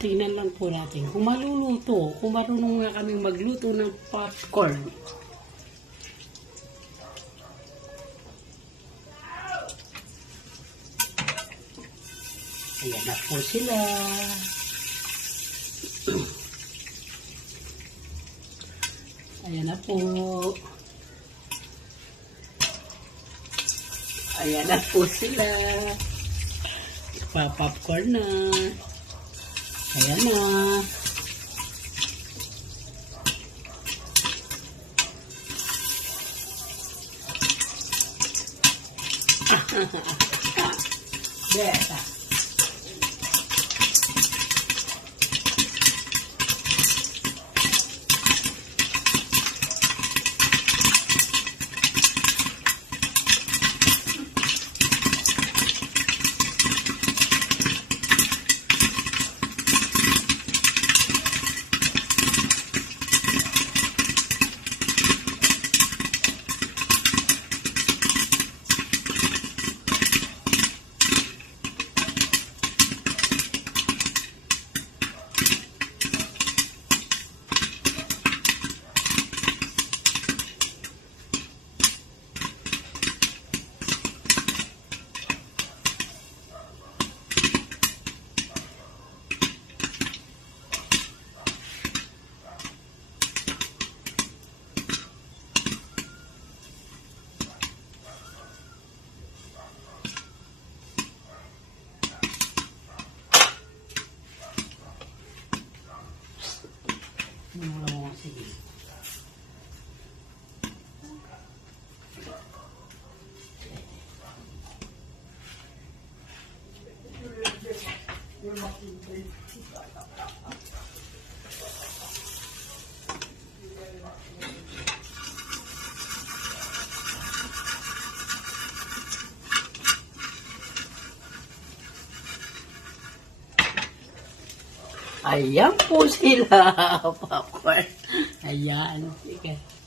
Tingnan lang po natin kung maluluto, kung marunong nga kaming magluto ng popcorn. Ayan na po sila. Ayan na po. Ayan na po sila. Pa-popcorn na. Ayan na. Beta. Sige. Ayan po sila, popcorn. Ayan. Sige.